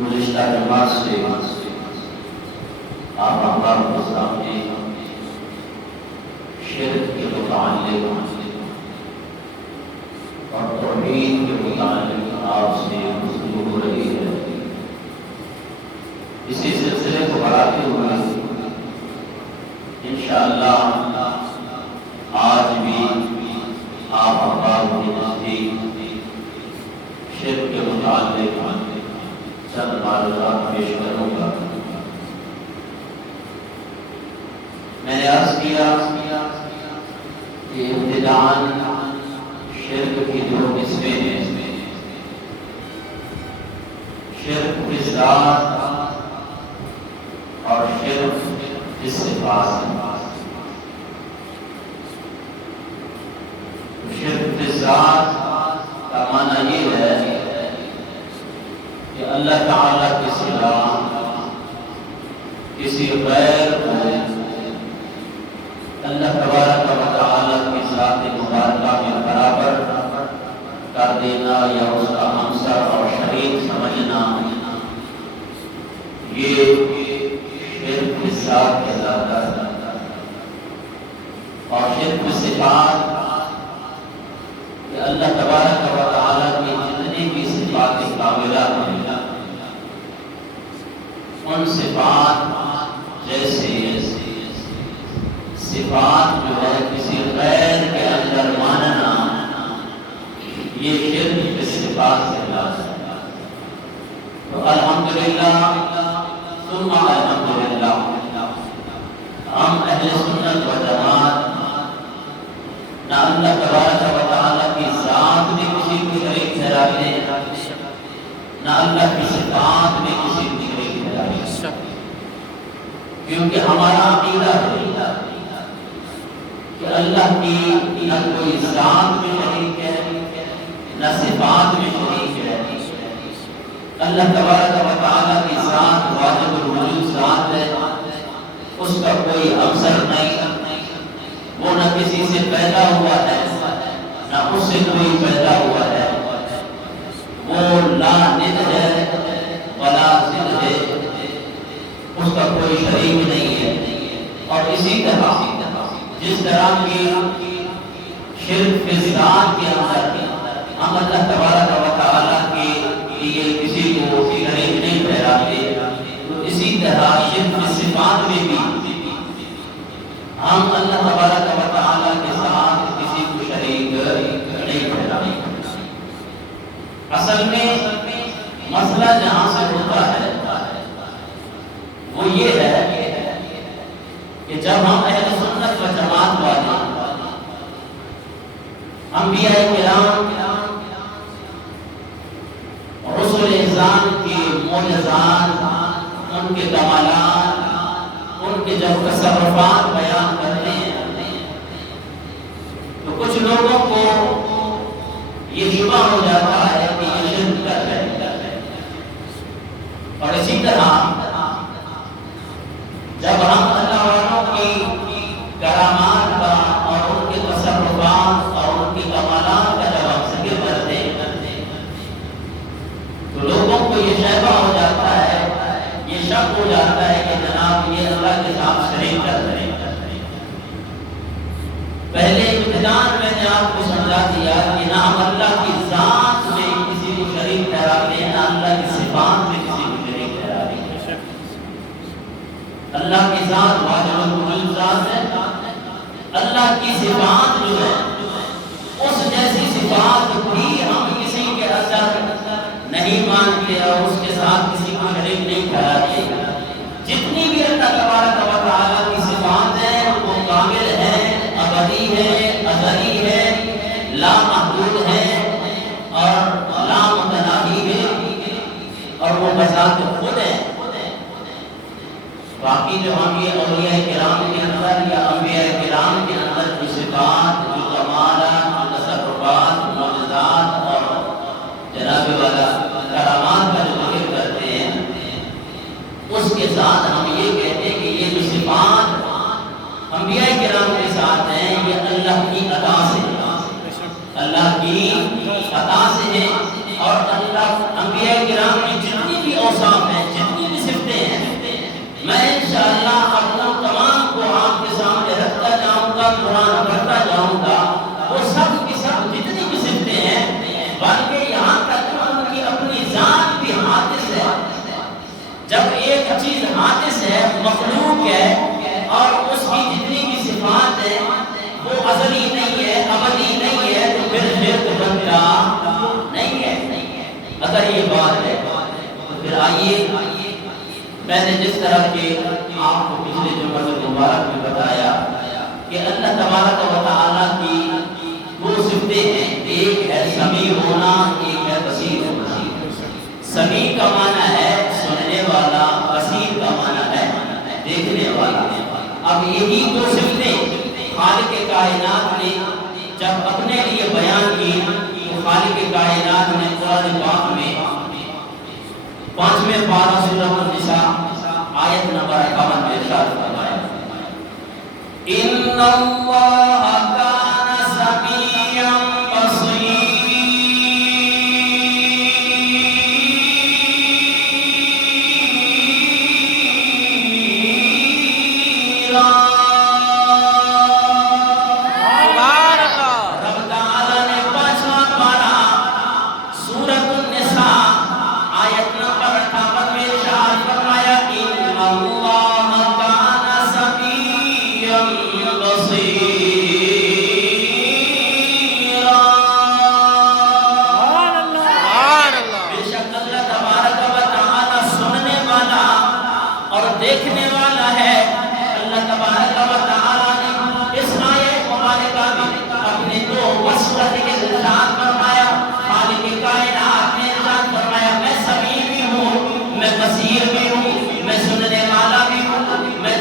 گزشتہ جماعت سے آپ احباب کے سامنے شرک کے متعلق اور توحید کے متعلق آپ سے گفتگو ہو رہی ہے. اسی سلسلے کو بڑھاتے ہوئے انشاءاللہ آج بھی آپ احباب کے نزدیک شرک کے متعلق چند معلومات پیش کروں گا. میں نے عرض کیا کہ ابتداءً شرک کی دو قسمیں ہیں: شرک فی الذات اور شرک فی الصفات. شرک فی الذات کا معنی یہ ہے کہ اللہ تعالیٰ کے سوا کسی غیر کو اللہ تبارک و تعالیٰ کی ذات مبارکہ میں برابر کر دینا یا اس کا ہمسر اور شریک سمجھنا، یہ شرک کی ذات کہلاتا ہے. اور شرک کی صفات کہ اللہ تبارک و تعالیٰ کی جتنی بھی صفات کاملہ ہیں ان صفات جیسے صفات جو ہے کسی غیر کے اندر ماننا، یہ شرک کی صفات سے لازم ہے. تو الحمدللہ ثم کیونکہ ہمارا عقیدہ ہے کہ اللہ کی نہ کوئی ذات میں شریک ہے نہ صفات میں شریک ہے۔ اللہ تبارک و تعالیٰ کی ذات واجب الوجود ذات ہے، اس کا کوئی ہمسر نہیں، وہ نہ کسی سے پیدا ہوا ہے نہ اس سے کوئی پیدا ہوا ہے، وہ لا ند ہے ولا ضد ہے، اس کا کوئی شریک نہیں ہے۔ اور اسی طرح جس طرح کی شرک فی الذات کے اندر ہم اللہ تبارک و تعالیٰ کے لیے کسی کو شریک نہیں ٹھہراتے، تو اسی طرح شرک فی صفات میں بھی ہم اللہ تبارک و تعالیٰ کے ساتھ کسی کو شریک نہیں ٹھہراتے۔ اصل میں مسئلہ جہاں سے ہوتا ہے وہ یہ ہے کہ جب ہم اہل سنت و جماعت والے انبیاء کرام رسول اعظام کے معجزات، ان کے کمالات، ان کے جب تصرفات بیان کرتے ہیں تو کچھ لوگوں کو یہ شبہ ہو جاتا ہے کہ یہ شرک کر رہے ہیں۔ اور اسی طرح جب ہم اللہ والوں کی کرامات کا اور ان کے تصرفات اور ان کے کمالات کا جب ہم ذکر کرتے ہیں تو لوگوں کو یہ شائبہ ہو جاتا ہے، یہ شک ہو جاتا ہے کہ جناب یہ اللہ کے ساتھ شریک کر رہے ہیں۔ پہلے ابتداءً میں نے آپ کو سمجھا دیا کہ نہ ہم اللہ کی ذات میں کسی کو شریک ٹھہراتے ہیں، نہ اللہ کی صفات میں کسی کو شریک ٹھہراتے ہیں۔ اللہ کی ذات واجب الوجود ذات ہے، اللہ کی صفات جو ہے اس جیسی صفات بھی ہم کسی کے اثر نہیں مانتے اور اس کے ساتھ کسی کو شریک نہیں ٹھہراتے۔ جتنی بھی اللہ تبارک و تعالیٰ کی صفات ہیں وہ کامل ہیں، ابدی ہے، ازلی ہے، لا محدود ہے اور لا متناہی ہے، اور وہ بذات خود ہے۔ باقی جو ہم یہ اولیاء کرام کے اندر یا انبیاء کرام کے اندر جو صفات، جو کمالات، جو تصرفات، معجزات اور جناب والا کرامات کا جو ذکر کرتے ہیں اس کے ساتھ ہم یہ کہتے ہیں کہ یہ جو صفات انبیاء کرام کے ساتھ ہیں یہ اللہ کی عطا سے ہے، اللہ کی عطا سے ہے۔ اور اللہ انبیاء کرام کی جتنی بھی اوصاف ہیں، جتنی بھی صفتیں ہیں، میں انشاءاللہ اپنا تمام کو آپ کے سامنے رکھتا جاؤں گا، قرآن پڑھتا جاؤں گا، وہ سب کی سب جتنی بھی صفتیں ہیں، بلکہ یہاں تک ان کی اپنی ذات بھی حادث ہے۔ جب ایک چیز حادث ہے، مخلوق ہے، اور اس کی جتنی بھی صفات ہیں وہ ازلی نہیں ہے، ابدی نہیں ہے، تو پھر شرک بنتا نہیں ہے۔ اگر یہ بات ہے تو پھر آئیے، میں نے جس طرح کے آپ کو پچھلے جمعہ مبارک میں بتایا کہ اللہ تبارک و تعالیٰ کی دو صفتیں ہیں، ایک ہے سمیع ہونا، ایک ہے بصیر ہونا۔ سمیع کا معنی ہے سننے والا، بصیر کا معنی ہے دیکھنے والا۔ اب یہی دو صفتیں خالق کائنات نے جب اپنے لیے بیان کی تو خالق کائنات نے قرآن پاک میں 5ویں پارہ سورۃ النساء آیت نمبر 51 میں ارشاد فرمایا، ان اللہ کان سمیعا بصیرا۔ رب تعالیٰ نے 5واں پارہ سورۃ النساء آیت نمبر 58 میں ارشاد فرمایا، ان اللہ کان سمیعا بصیرا۔ بے شک اللہ تبارک و تعالی سننے والا اور دیکھنے والا ہے۔ اللہ تبارک و تعالی نے اس آیت مبارکہ میں اپنے دو وصف کے ارشاد فرمایا۔ خالق کائنات نے ارشاد فرمایا، میں سمیع بھی ہوں، میں بصیر بھی ہوں، میں سننے والا بھی ہوں، میں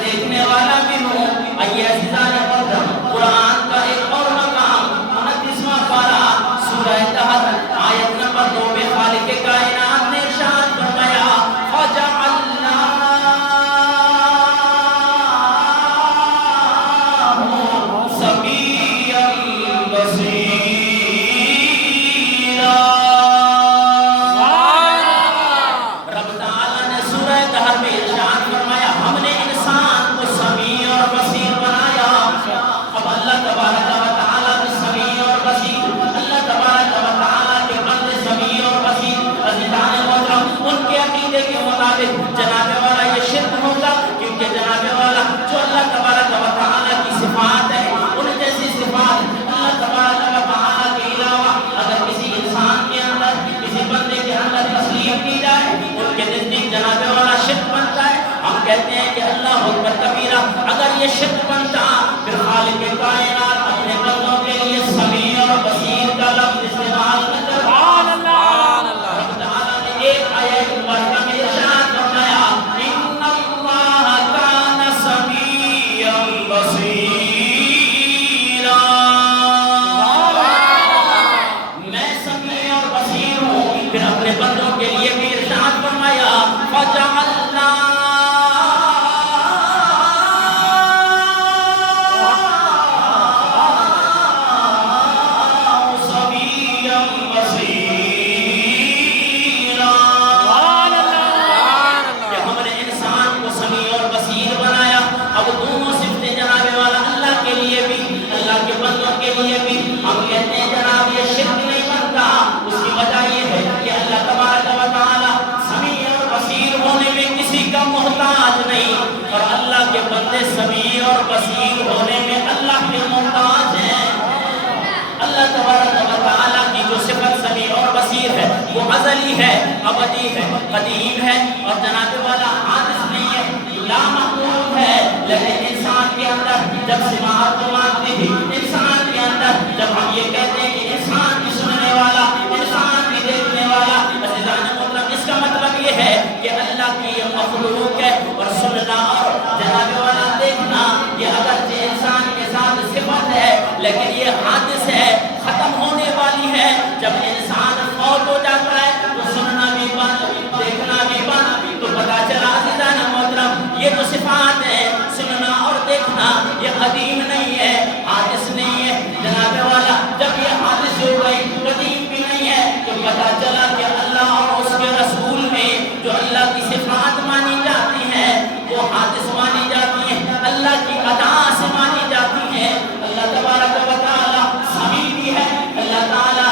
محتاج نہیں، اور اللہ کے بندے سمیع اور بصیر ہونے میں اللہ کے محتاج ہیں۔ اللہ تبارک و تعالیٰ کی جو صفت سمیع اور بصیر ہے وہ ازلی ہے، ابدی ہے، قدیم ہے، اور جناب والا حادث نہیں ہے، لا محدود ہے۔ لیکن انسان کے اندر جب سماعت کو مانتے ہیں، انسان کے اندر جب ہم یہ کہتے ہیں کہ انسان بھی سننے والا، انسان بھی دیکھنے والا، عزیزان محترم اس کا مطلب یہ ہے کہ اللہ کی یہ مخلوق ہے، اور سننا اور جناب والا دیکھنا یہ اگرچہ انسان کے ساتھ صفت ہے لیکن یہ حادث ہے، ختم ہونے والی ہے۔ جب انسان فوت ہو جاتا ہے تو سننا بھی بند، دیکھنا بھی بند۔ تو پتا چلا عزیزان محترم یہ جو صفات ہے سننا اور دیکھنا یہ قدیم نہیں ہے، حادث نہیں ہے جناب والا۔ جب یہ حادث ہو گئی قدیم بھی نہیں ہے تو پتا چلا کہ اللہ اور اس کے رسول میں جو اللہ کی صفات مانی جاتی ہیں وہ حادث مانی جاتی ہیں، اللہ کی ادا سے مانی جاتی ہیں۔ اللہ تبارک و تعالی سمیع بھی ہے، اللہ تعالی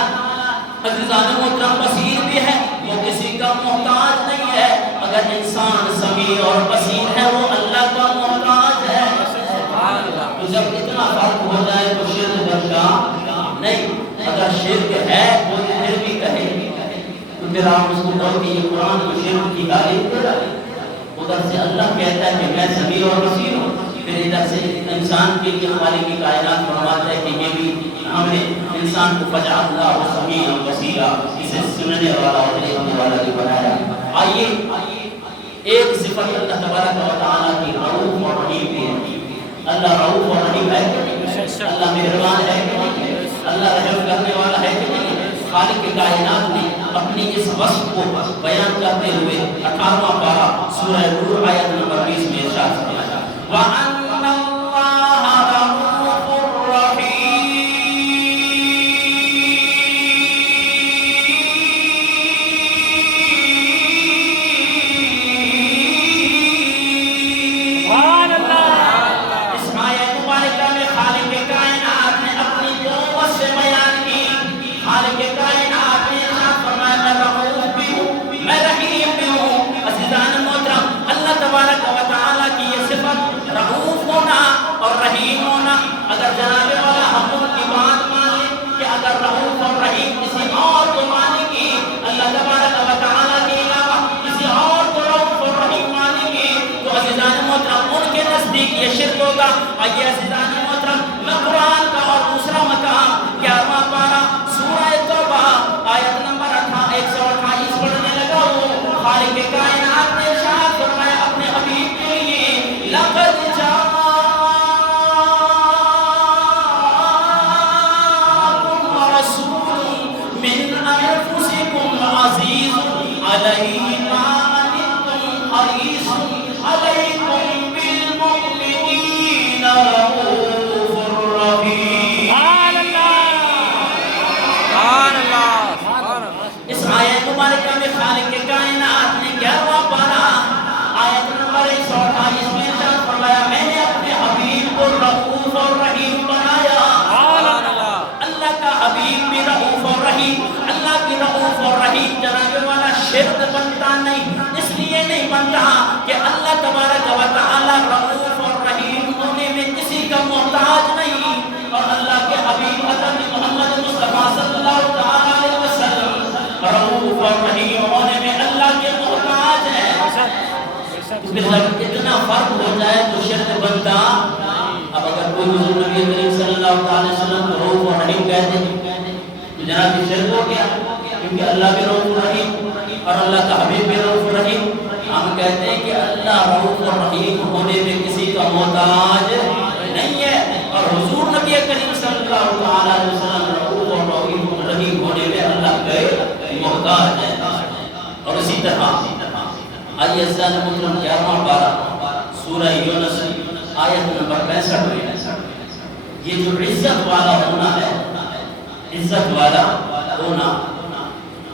عزیزان محترم بصیر بھی ہے، وہ کسی کا محتاج نہیں ہے۔ اگر انسان سمیع اور بصیر ہے وہ اللہ کا محتاج ہے۔ تو جب اتنا فرق ہو جائے تو شرک بنتا نہیں۔ اگر شرک ہے وہ پھر بھی کہے تو پھر آپ اس کو کہو کہ یہ قرآن کو شرک کی تعلیم دے رہا ہے۔ ادھر سے اللہ کہتا ہے کہ میں سمیع اور بصیر ہوں، پھر ادھر سے انسان کے لیے ہماری کی کائنات فرماتا ہے کہ یہ بھی ہم نے انسان کو فجعل اللہ سمیع بصیرا، اسے سننے والا اور دیکھنے والا بھی بنایا۔ آئیے ایک صفت اللہ تبارک و تعالیٰ کی رؤوف اور رحیم بھی ہے۔ اللہ رؤوف اور رحیم ہے کہ نہیں؟ اللہ مہربان ہے کہ نہیں؟ اللہ رحم کرنے والا ہے کہ نہیں؟ خالق کائنات نے اپنی اس وصف کو بیان کرتے ہوئے 18واں پارہ سورہ نور آیت نمبر 20 میں ارشاد فرمایا وَأَنَّ اللَّهَ رَءُوفٌ رَحِيمٌ۔ اس آیت مبارکہ میں خالق کائنات نے اپنی دو وصفیں بیان کی۔ خالق کائنات نے ارشاد فرمایا میں رؤوف بھی ہوں، میں رحیم بھی ہوں۔ عزیزان محترم اللہ تبارک و تعالیٰ کی یہ صفت رؤوف ہونا اور رحیم ہونا، اگر جناب والا ہم ان کی بات مان لیں کہ اگر رؤوف اور رحیم کسی اور کو مانے گی، اللہ تبارک و تعالیٰ کے علاوہ کسی اور کو رؤوف اور رحیم مانے گی تو عزیزان محترم ان کے نزدیک یہ شرک ہوگا۔ آئیے عزیزان محترم میں قرآن کا اور دوسرا مقام 11واں پارہ سورہ توبہ آیت نمبر 128 پڑھنے لگا ہوں۔ خالق کائنات نے ارشاد فرمایا اپنے حبیب کے لیے لقد جاءکم رسول من انفسکم عزیز علیہ ما عنتم حریص علیکم بالمؤمنین رؤوف رحیم۔ اس آیت مبارکہ میں خالق کائنات نے 11واں پارہ آیت نمبر 128 میں ارشاد فرمایا میں نے اپنے حبیب کو رؤوف اور رحیم بنایا۔ اللہ کا حبیب بھی رؤوف اور رحیم، اللہ کی رؤوف اور رحیم جناب والا شرک بنتا نہیں، اس لیے نہیں بنتا کہ اللہ تبارک و تعالیٰ رؤوف اور رحیم ہونے میں کسی کا محتاج نہیں، اور اللہ کے حبیب حضرت محمد مصطفیٰ صلی اللہ علیہ وسلم رؤوف اور رحیم ہونے میں اللہ کے محتاج ہیں۔ پھر جب اتنا فرق ہو جائے تو شرک بنتا۔ اب اگر کوئی حضور نبی کریم صلی اللہ علیہ وسلم کو رؤوف اور رحیم کہتے تو جناب یہ شرک ہو گیا، کیونکہ اللہ بھی رؤوف رحیم اور اللہ کا حبیب بھی رؤوف رحیم۔ ہم کہتے ہیں کہ اللہ رؤوف اور رحیم ہونے میں کسی کا محتاج نہیں ہے، اور حضور نبی کریم صلی اللہ علیہ وسلم رؤوف اور رحیم ہونے میں اللہ کے محتاج ہے۔ اور اسی طرح آئیے عزیزان محترم 11واں پارہ سورہ یونس آیت نمبر 65 میں یہ جو عزت والا ہونا ہے، عزت والا ہونا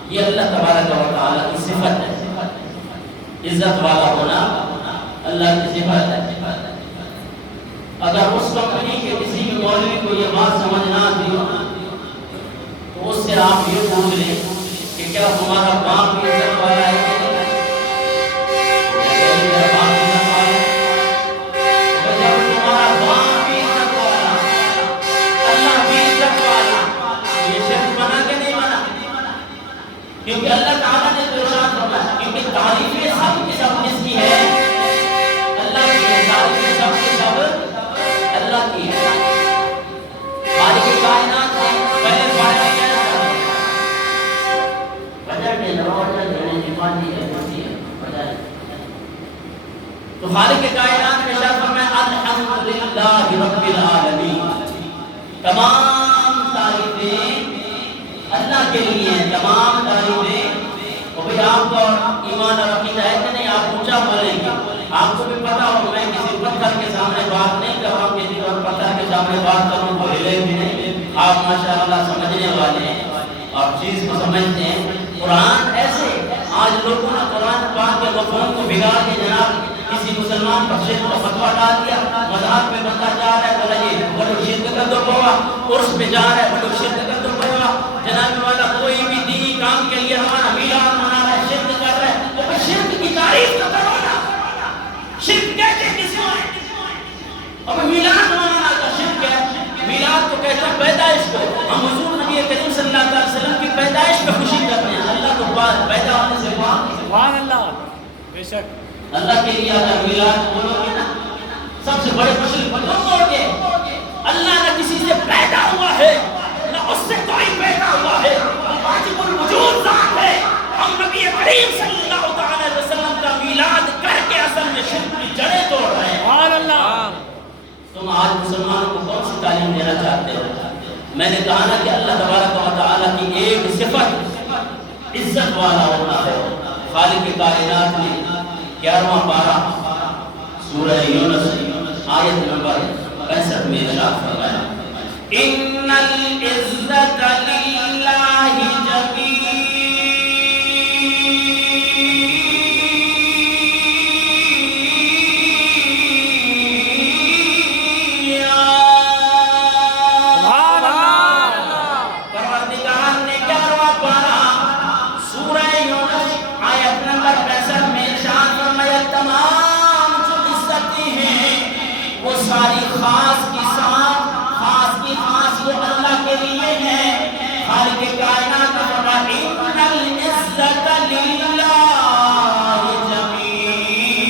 یہ اللہ تبارک و تعالیٰ کی صفت ہے۔ عزت والا ہونا اللہ کی صفت ہے۔ اگر اس کمپنی کے کسی بھی مولوی کو یہ بات سمجھ نہ آتی تو اس سے آپ یہ پوچھ لیں کہ کیا تمہارا باپ بھی عزت والا ہے کہ نہیں؟ خالق کائنات میں ارشاد فرمایا الحمدللہ رب العالمین، تمام تعریفیں اللہ کے لیے ہیں، تمام تعریفیں۔ اور بھئی آپ کو ایمان اور عقیدہ ہے کہ نہیں؟ آپ اونچا بولیں گے، آپ کو بھی پتا ہو میں کسی پتھر کے سامنے بات نہیں کر رہا ہوں، کسی اور پتھر کے سامنے بات کروں وہ ہلے بھی نہیں۔ آپ ماشاءاللہ سمجھنے والے ہیں، آپ چیز کو سمجھتے ہیں۔ قرآن ایسے آج لوگوں نے قرآن پاک کے مفہوم کو بگاڑ کے جناب کسی مسلمان پر شرک کا فتویٰ ڈال دیا۔ مذہب پہ بندہ جا رہا ہے تو لگے بڑو شرک کر دو پوا، عرس پہ جا رہا ہے بڑو شرک کر دو پوا، جناب والا کوئی بھی دینی کام کے لیے ہمارا میلاد منا رہا ہے، شرک کر رہا ہے، تو شرک کی تعریف تو کرو نا، شرک کہتے کس کو ہے؟ اب میلاد منانا تو شرک ہے، میلاد تو کہتا ہے پیدائش کو، ہم حضور نبی کریم صلی اللہ علیہ وسلم کی پیدائش پہ خوشی کرتے ہیں، اللہ تو پیدا ہونے سے سبحان اللہ، بے شک اللہ کے لیے اگر میلاد بولو گے نا سب سے بڑے خوشی بتاؤ گے، اللہ نہ کسی سے پیدا ہوا ہے نہ اس سے کوئی پیدا ہوا ہے، واجب الوجود ذات ہے۔ ہم نبی کریم صلی اللہ علیہ وسلم کا میلاد کر کے اصل میں شرک کی جڑیں توڑ رہے ہیں۔ سبحان اللہ۔ تم آج مسلمانوں کو کون سی تعلیم دینا چاہتے ہو؟ میں نے کہا نا کہ اللہ تبارک و تعالیٰ کی ایک صفت عزت والا ہونا ہے۔ خالق کائنات نے 11واں پارہ سورہ یونس آیت نمبر 65 میں ارشاد فرمایا ان العزت للہ جمیعا ساری خاص کی خاص وہ اللہ کے لیے ہے۔ خالق کائنات نے فرمایا ان العزت للہ جمیعا،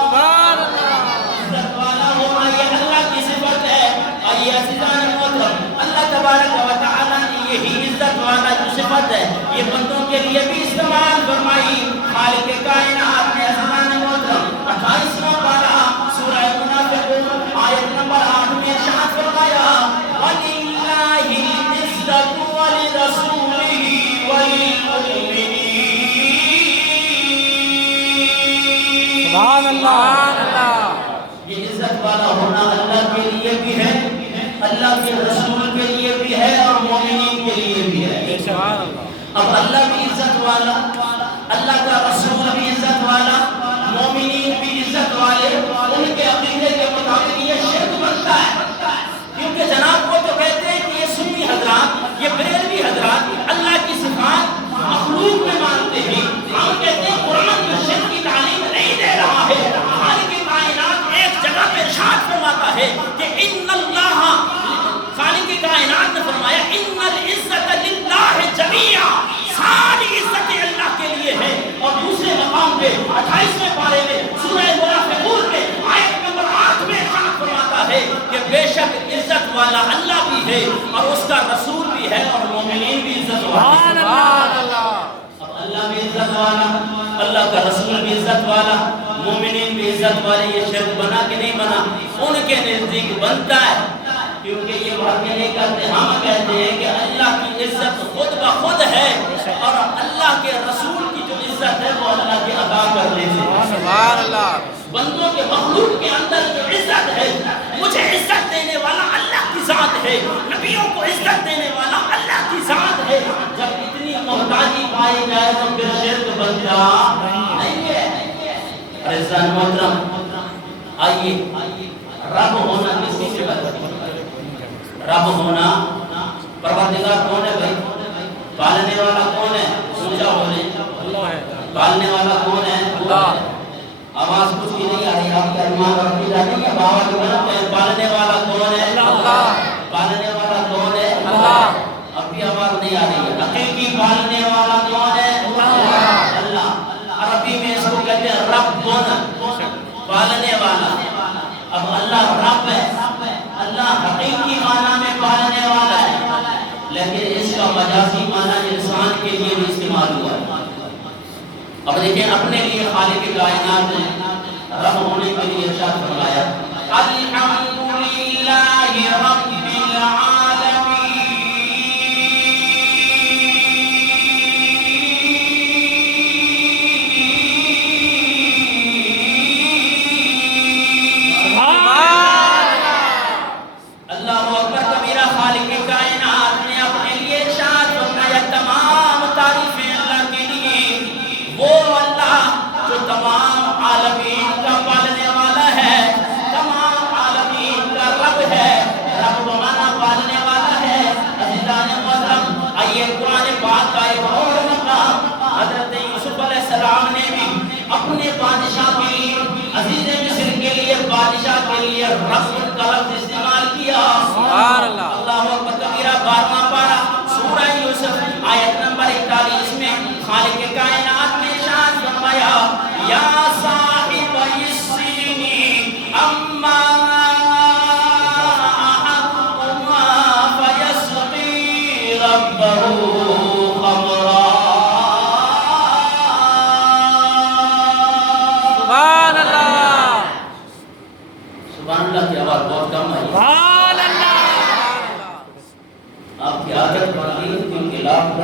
سبحان اللہ۔ عزت والا ہونا یہ اللہ کی صفت ہے، اور یہ عزیزان محترم اللہ تبارک و تعالی نے یہی عزت والا جو صفت ہے یہ بندوں کے لیے بھی استعمال فرمائی۔ خالق کائنات نے عزیزان محترم 28واں پارہ سورہ منافقون آیت نمبر 8 میں ارشاد فرمایا وَلِلَّهِ الْعِزَّةُ وَلِرَسُولِهِ وَلِلْمُؤْمِنِينَ، سبحان اللہ۔ یہ عزت والا ہونا اللہ کے لیے بھی ہے، اللہ کے رسول کے لیے بھی ہے اور مومنین کے لیے بھی ہے۔ سبحان اللہ۔ اب اللہ بھی عزت والا، اللہ کا رسول بھی عزت والا، مومنین بھی عزت والے، ان کے عقیدے کے مطابق یہ شرک بنتا ہے، کیونکہ جناب وہ تو کہتے ہیں کہ یہ سنی حضرات، یہ بریلوی حضرات اللہ کی صفات مخلوق میں مانتے ہیں، ہم کہتے ہیں قرآن میں شرک کی تعلیم نہیں دے رہا ہے۔ خالق کائنات ایک جگہ پہ ارشاد فرماتا ہے کہ ان اللہ، خالق کائنات نے فرمایا ان العزت للہ جمیعا، ساری عزت اللہ کے لیے ہے، اور دوسرے مقام پہ 28ویں پارے میں سورہ منافقون میں آیت نمبر 8 میں ارشاد فرماتا ہے کہ بے شک عزت والا اللہ بھی ہے اور اس کا رسول بھی ہے اور مومنین بھی عزت والا۔ سبحان اللہ۔ اب اللہ بھی عزت والا، اللہ کا رسول بھی عزت والا، مومنین بھی عزت والے، یہ شرک بنا کہ نہیں بنا؟ ان کے نزدیک بنتا ہے، کیونکہ یہ واقعہ نہیں کرتے، ہم کہتے ہیں کہ اللہ کی عزت خود بخود ہے اور اللہ کے رسول کی جو عزت ہے وہ اللہ کے عطا کرنے سے۔ سبحان اللہ۔ بندوں کے مخلوق کے اندر جو عزت ہے، مجھے عزت دینے والا اللہ کی ذات ہے، نبیوں کو عزت دینے والا اللہ کی ذات ہے۔ جب اتنی محتاجی پائی جائے تو پھر شرک بنتا نہیں ہے۔ عزیزان محترم، آئیے رب ہونا کس کی صفت ہے؟ رب ہونا، پروردگار کون ہے بھائی؟ پالنے والا کون ہے؟ اونچا بولیں، اللہ ہے۔ پالنے والا کون ہے؟ اللہ۔ آواز کچھ بھی نہیں آ رہی، آپ کا ایمان اور عقیدہ نہیں ہے، بابا جو بنتے ہیں پالنے والا کون ہے؟ اللہ۔ پالنے والا کون ہے؟ اللہ۔ اب بھی آواز نہیں آ رہی ہے، حقیقی پالنے والا کون ہے؟ اللہ۔ اللہ۔ عربی میں اس کو کہتے ہیں ربنا، پالنے والا۔ اب اللہ رب ہے، اللہ حقیقی معنی میں پالنے والا ہے، لیکن اس کا مجازی معنی انسان کے لیے بھی استعمال ہوا ہے۔ اب دیکھیں اپنے لیے خالق کائنات نے رب ہونے کے لیے ارشاد فرمایا الحمدللہ رب العالمین اللہ اکبر کبیرہ خالق کائنات نے اپنے لیے ارشاد فرمایا تمام تعریفیں اللہ کے لیے وہ اللہ جو تمام عالمین کا پالنے والا ہے تمام عالمین کا رب ہے رب بمانا پالنے والا ہے عزیزان محترم آئیے قرآن پاک کا ایک اور مقام حضرت یوسف علیہ السلام نے بھی اپنے بادشاہ کے لیے عزیز مصر کے لیے بادشاہ کے لیے رب کا لفظ استعمال کیا سبحان اللہ اللہ اکبر کبیرہ 12واں پارہ سورہ یوسف آیت نمبر 41 میں خالق کائنات نے ارشاد فرمایا یا صاحب السجن اما احدكما فيسقي ربه خمرا سبحان اللہ سبحان اللہ کی آواز بہت کم ہے سبحان اللہ آپ کی عادت بن گئی کیونکہ لاکھ